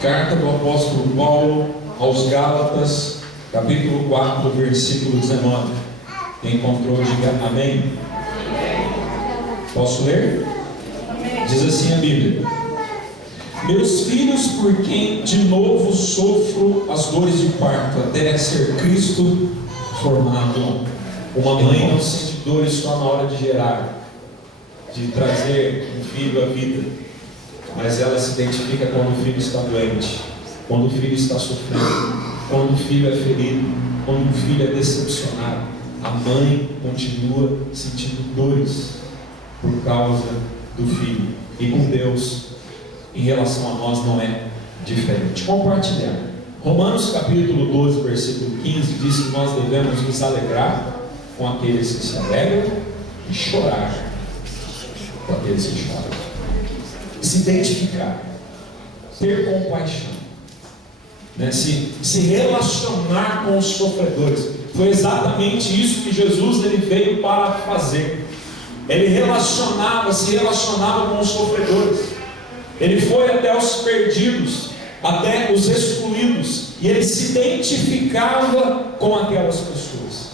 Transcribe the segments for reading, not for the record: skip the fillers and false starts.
Carta do apóstolo Paulo aos Gálatas, capítulo 4, versículo 19. Quem encontrou, diga amém. Posso ler? Diz assim a Bíblia: Meus filhos, por quem de novo sofro as dores de parto, até ser Cristo formado. Uma mãe não sente dores só na hora de gerar, de trazer um filho à vida, mas ela se identifica quando o filho está doente, quando o filho está sofrendo, quando o filho é ferido, quando o filho é decepcionado. A mãe continua sentindo dores por causa do filho. E com Deus, em relação a nós, não é diferente. Compartilhar. Romanos capítulo 12, versículo 15 diz que nós devemos nos alegrar com aqueles que se alegram e chorar com aqueles que choram. Se identificar, ter compaixão, né? se relacionar com os sofredores. Foi exatamente isso que Jesus ele veio para fazer. Ele se relacionava com os sofredores. Ele foi até os perdidos, até os excluídos, e ele se identificava com aquelas pessoas.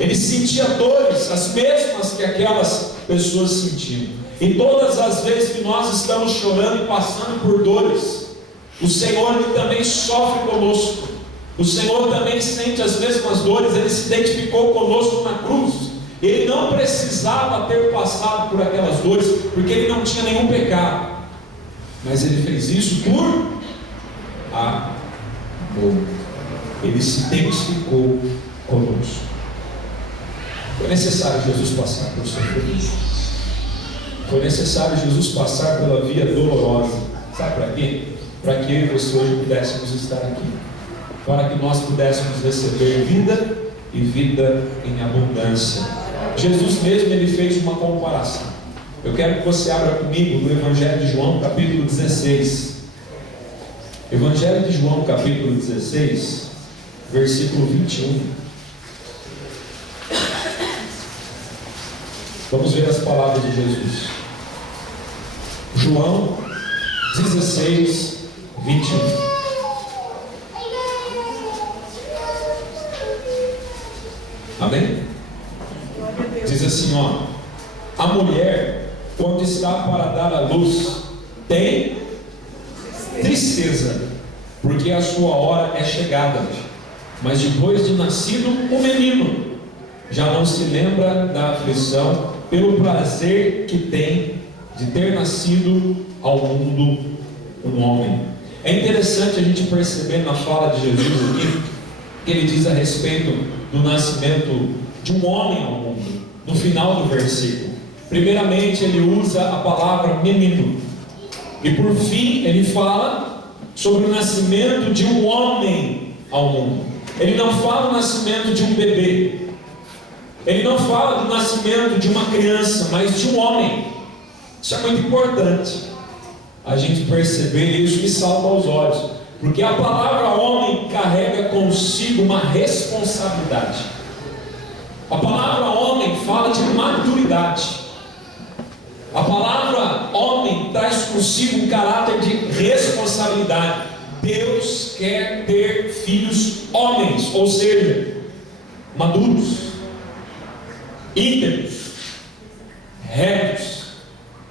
Ele sentia dores, as mesmas que aquelas pessoas sentiam. E todas as vezes que nós estamos chorando e passando por dores, o Senhor ele também sofre conosco. O Senhor também sente as mesmas dores. Ele se identificou conosco na cruz. Ele não precisava ter passado por aquelas dores, porque ele não tinha nenhum pecado, mas ele fez isso por amor. Ele se identificou conosco. Foi necessário Jesus passar por sofrimento. Foi necessário Jesus passar pela via dolorosa. Sabe para quê? Para que eu e você hoje pudéssemos estar aqui, para que nós pudéssemos receber vida e vida em abundância. Jesus mesmo ele fez uma comparação. Eu quero que você abra comigo no Evangelho de João, capítulo 16. Evangelho de João, capítulo 16, versículo 21. Vamos ver as palavras de Jesus. João 16, 21. Amém? Diz assim, a mulher, quando está para dar à luz, tem tristeza, porque a sua hora é chegada. Mas depois de nascido o menino, já não se lembra da aflição, pelo prazer que tem de ter nascido ao mundo um homem. É interessante a gente perceber na fala de Jesus aqui, que ele diz a respeito do nascimento de um homem ao mundo. No final do versículo, primeiramente ele usa a palavra menino, e por fim ele fala sobre o nascimento de um homem ao mundo. Ele não fala do nascimento de um bebê, ele não fala do nascimento de uma criança, mas de um homem. Isso é muito importante a gente perceber isso, que salta aos olhos, porque a palavra homem carrega consigo uma responsabilidade. A palavra homem fala de maturidade. A palavra homem traz consigo um caráter de responsabilidade. Deus quer ter filhos homens, ou seja, maduros, íntegros, retos,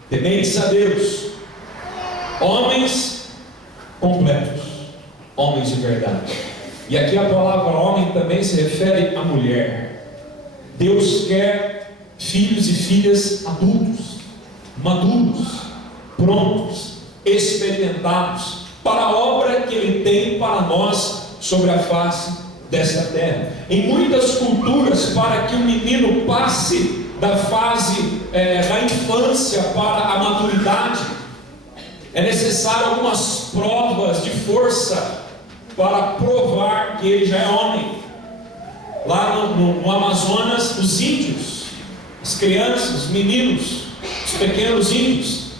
tementes a Deus, homens completos, homens de verdade. E aqui a palavra homem também se refere à mulher. Deus quer filhos e filhas adultos, maduros, prontos, experimentados para a obra que Ele tem para nós sobre a face dessa terra. Em muitas culturas, para que o menino passe da fase da infância para a maturidade, é necessário algumas provas de força para provar que ele já é homem. Lá no Amazonas, os índios, as crianças, os meninos, os pequenos índios,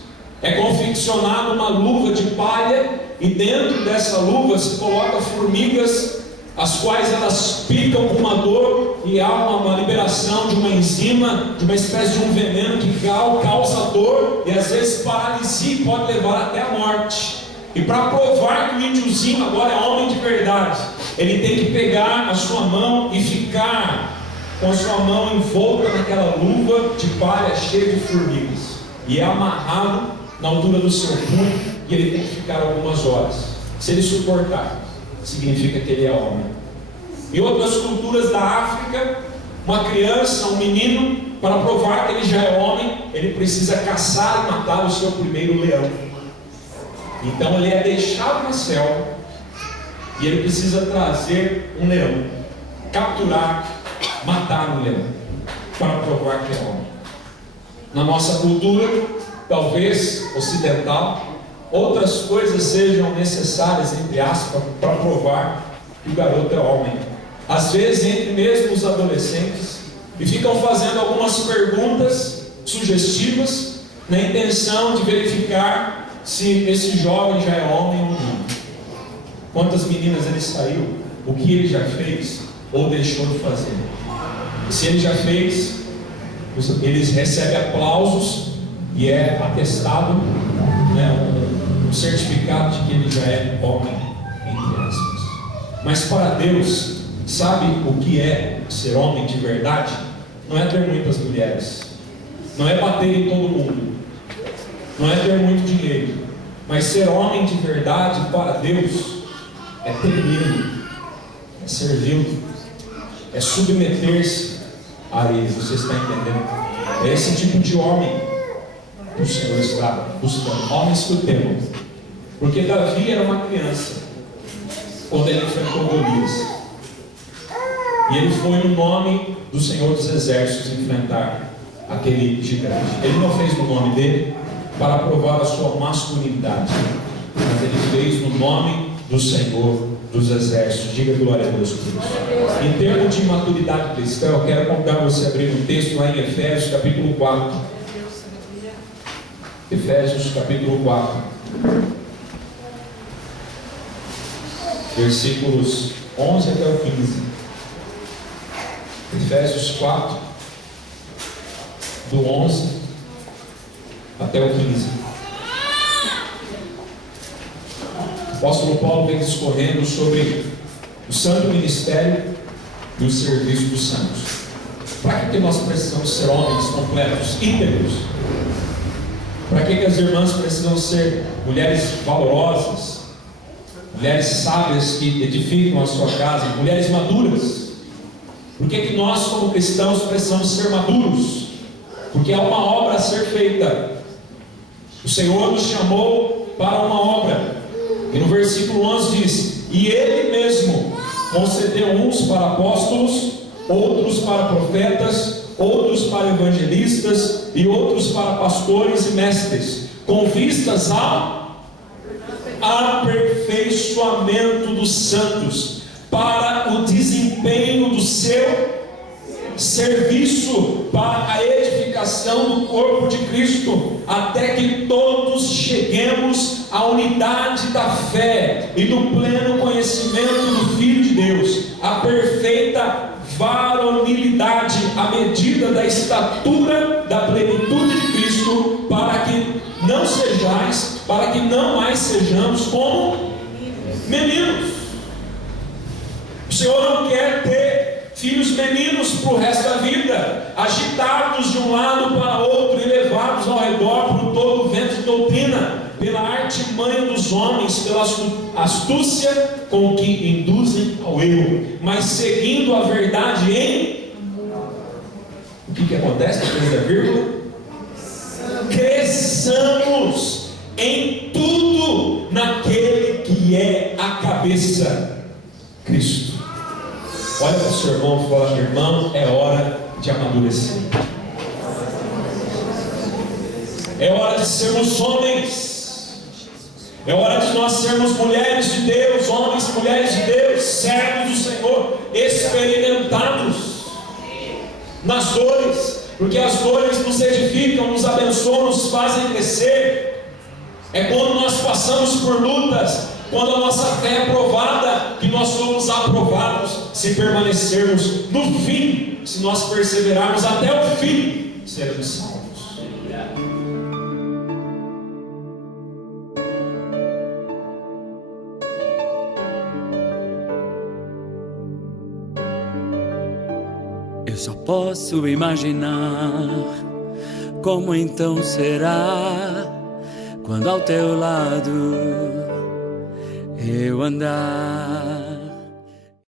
é confeccionada uma luva de palha, e dentro dessa luva se coloca formigas, as quais elas picam com uma dor, e há uma liberação de uma enzima, de uma espécie de um veneno que causa dor, e às vezes paralisia e pode levar até a morte. E para provar que o índiozinho agora é homem de verdade, ele tem que pegar a sua mão e ficar com a sua mão envolta naquela luva de palha cheia de formigas. E é amarrado na altura do seu punho, e ele tem que ficar algumas horas. Se ele suportar, significa que ele é homem. Em outras culturas da África, uma criança, um menino, para provar que ele já é homem, ele precisa caçar e matar o seu primeiro leão. Então ele é deixado na selva e ele precisa trazer um leão, capturar, matar um leão, para provar que é homem. Na nossa cultura, talvez ocidental, outras coisas sejam necessárias, entre aspas, para provar que o garoto é homem. Às vezes, entre mesmo os adolescentes, e ficam fazendo algumas perguntas sugestivas, na intenção de verificar se esse jovem já é homem ou não. Quantas meninas ele saiu, o que ele já fez ou deixou de fazer. E se ele já fez, eles recebem aplausos e é atestado, um certificado de que ele já é homem, entre aspas. Mas para Deus, sabe o que é ser homem de verdade? Não é ter muitas mulheres, não é bater em todo mundo, não é ter muito dinheiro, mas ser homem de verdade para Deus é temê-lo, é servi-lo, é submeter-se a Ele. Você está entendendo? É esse tipo de homem que o Senhor está buscando, homens que o temam. Porque Davi era uma criança quando ele enfrentou Golias, e ele foi no nome do Senhor dos Exércitos enfrentar aquele gigante. Ele não fez no nome dele para provar a sua masculinidade, mas ele fez no nome do Senhor dos Exércitos. Diga glória a Deus por isso. Em termos de maturidade cristã, eu quero convidar você a abrir um texto lá em Efésios capítulo 4. Efésios capítulo 4, versículos 11 até o 15. Efésios 4, do 11 até o 15. O apóstolo Paulo vem discorrendo sobre o santo ministério e o serviço dos santos. Para que nós precisamos ser homens completos, íntegros? Para que as irmãs precisam ser mulheres valorosas, mulheres sábias que edificam a sua casa, mulheres maduras? Por que nós, como cristãos, precisamos ser maduros? Porque há uma obra a ser feita. O Senhor nos chamou para uma obra. E no versículo 11 diz: e Ele mesmo concedeu uns para apóstolos, outros para profetas, outros para evangelistas e outros para pastores e mestres, com vistas ao aperfeiçoamento dos santos, para o desempenho do seu serviço, para a edificação do corpo de Cristo, até que todos cheguemos à unidade da fé e do pleno conhecimento do Filho de Deus, a perfeita varonilidade, à medida da estatura da plenitude de Cristo, para que não mais sejamos como meninos. O Senhor não quer ter filhos meninos para o resto da vida, agitados de um lado para outro e levados ao redor por todo o vento de doutrina, pela artimanha dos homens, pela astúcia com que induzem ao erro, mas seguindo a verdade em... O que acontece depois da vírgula? Cresçamos em tudo naquele que é a cabeça, Cristo. Olha para o seu irmão e fala: irmão, é hora de amadurecer, é hora de sermos homens, é hora de nós sermos mulheres de Deus, homens e mulheres de Deus, servos do Senhor, experimentados nas dores, porque as dores nos edificam, nos abençoam, nos fazem crescer. É quando nós passamos por lutas, quando a nossa fé é provada, que nós somos aprovados, se permanecermos no fim, se nós perseverarmos até o fim, seremos salvos. Eu só posso imaginar como então será quando ao teu lado eu andar.